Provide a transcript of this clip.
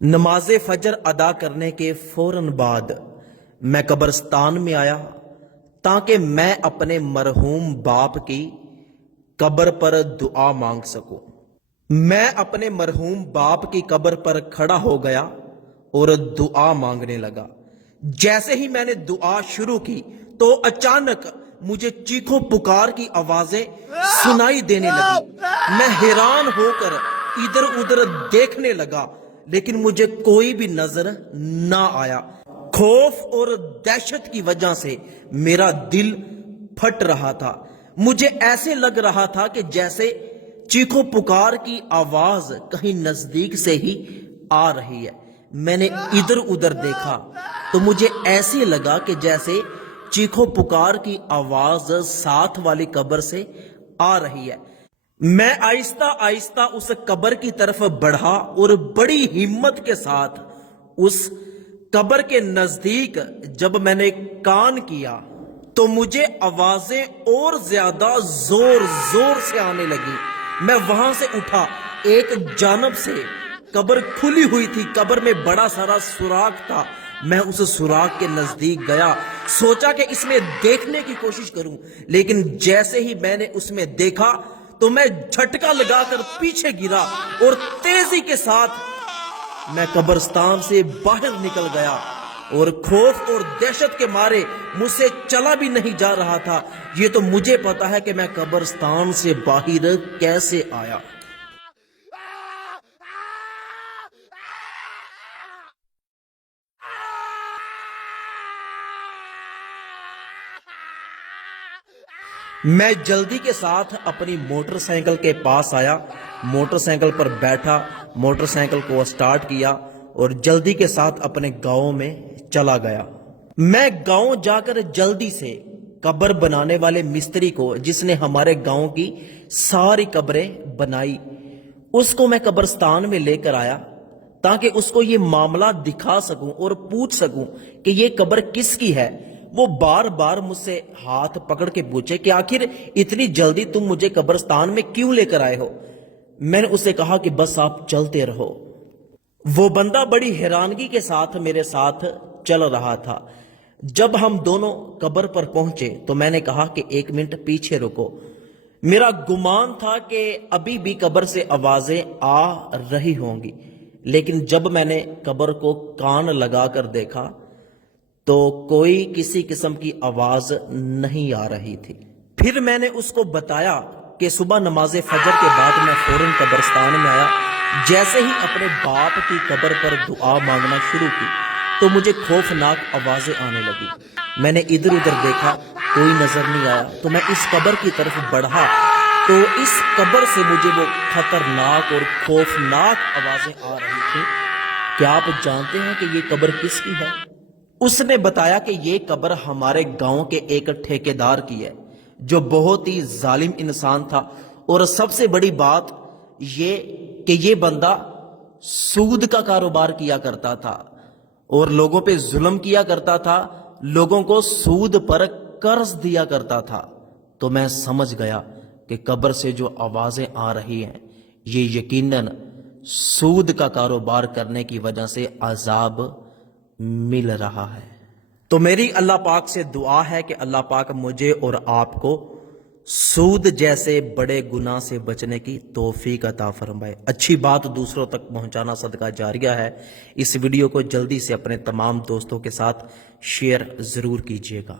نماز فجر ادا کرنے کے فوراً بعد میں قبرستان میں آیا تاکہ میں اپنے مرحوم باپ کی قبر پر دعا مانگ سکوں۔ میں اپنے مرحوم باپ کی قبر پر کھڑا ہو گیا اور دعا مانگنے لگا۔ جیسے ہی میں نے دعا شروع کی تو اچانک مجھے چیخو پکار کی آوازیں سنائی دینے لگی۔ میں حیران ہو کر ادھر ادھر دیکھنے لگا لیکن مجھے کوئی بھی نظر نہ آیا۔ خوف اور دہشت کی وجہ سے میرا دل پھٹ رہا تھا۔ مجھے ایسے لگ رہا تھا کہ جیسے چیخو پکار کی آواز کہیں نزدیک سے ہی آ رہی ہے۔ میں نے ادھر ادھر دیکھا تو مجھے ایسے لگا کہ جیسے چیخو پکار کی آواز ساتھ والی قبر سے آ رہی ہے۔ میں آہستہ آہستہ اس قبر کی طرف بڑھا اور بڑی ہمت کے ساتھ اس قبر کے نزدیک جب میں نے کان کیا تو مجھے آوازیں اور زیادہ زور زور سے آنے لگی۔ میں وہاں سے اٹھا، ایک جانب سے قبر کھلی ہوئی تھی، قبر میں بڑا سارا سوراخ تھا۔ میں اس سوراخ کے نزدیک گیا، سوچا کہ اس میں دیکھنے کی کوشش کروں، لیکن جیسے ہی میں نے اس میں دیکھا تو میں جھٹکا لگا کر پیچھے گرا اور تیزی کے ساتھ میں قبرستان سے باہر نکل گیا اور خوف اور دہشت کے مارے مجھ سے چلا بھی نہیں جا رہا تھا۔ یہ تو مجھے پتا ہے کہ میں قبرستان سے باہر کیسے آیا۔ میں جلدی کے ساتھ اپنی موٹر سائیکل کے پاس آیا، موٹر سائیکل پر بیٹھا، موٹر سائیکل کو سٹارٹ کیا اور جلدی کے ساتھ اپنے گاؤں میں چلا گیا۔ میں گاؤں جا کر جلدی سے قبر بنانے والے مستری کو، جس نے ہمارے گاؤں کی ساری قبریں بنائی، اس کو میں قبرستان میں لے کر آیا تاکہ اس کو یہ معاملہ دکھا سکوں اور پوچھ سکوں کہ یہ قبر کس کی ہے۔ وہ بار بار مجھ سے ہاتھ پکڑ کے پوچھے کہ آخر اتنی جلدی تم مجھے قبرستان میں کیوں لے کر آئے ہو؟ میں نے اسے کہا کہ بس آپ چلتے رہو۔ وہ بندہ بڑی حیرانگی کے ساتھ میرے ساتھ چل رہا تھا۔ جب ہم دونوں قبر پر پہنچے تو میں نے کہا کہ ایک منٹ پیچھے رکو۔ میرا گمان تھا کہ ابھی بھی قبر سے آوازیں آ رہی ہوں گی، لیکن جب میں نے قبر کو کان لگا کر دیکھا تو کوئی کسی قسم کی آواز نہیں آ رہی تھی۔ پھر میں نے اس کو بتایا کہ صبح نماز فجر کے بعد میں فوراً قبرستان میں آیا۔ جیسے ہی اپنے باپ کی قبر پر دعا مانگنا شروع کی تو مجھے خوفناک آوازیں آنے لگی۔ میں نے ادھر ادھر دیکھا، کوئی نظر نہیں آیا تو میں اس قبر کی طرف بڑھا تو اس قبر سے مجھے وہ خطرناک اور خوفناک آوازیں آ رہی تھی۔ کیا آپ جانتے ہیں کہ یہ قبر کس کی ہے؟ اس نے بتایا کہ یہ قبر ہمارے گاؤں کے ایک ٹھیکیدار کی ہے جو بہت ہی ظالم انسان تھا، اور سب سے بڑی بات یہ کہ یہ بندہ سود کا کاروبار کیا کرتا تھا اور لوگوں پہ ظلم کیا کرتا تھا، لوگوں کو سود پر قرض دیا کرتا تھا۔ تو میں سمجھ گیا کہ قبر سے جو آوازیں آ رہی ہیں یہ یقیناً سود کا کاروبار کرنے کی وجہ سے عذاب مل رہا ہے۔ تو میری اللہ پاک سے دعا ہے کہ اللہ پاک مجھے اور آپ کو سود جیسے بڑے گناہ سے بچنے کی توفیق عطا فرمائے۔ اچھی بات دوسروں تک پہنچانا صدقہ جاریہ ہے۔ اس ویڈیو کو جلدی سے اپنے تمام دوستوں کے ساتھ شیئر ضرور کیجیے گا۔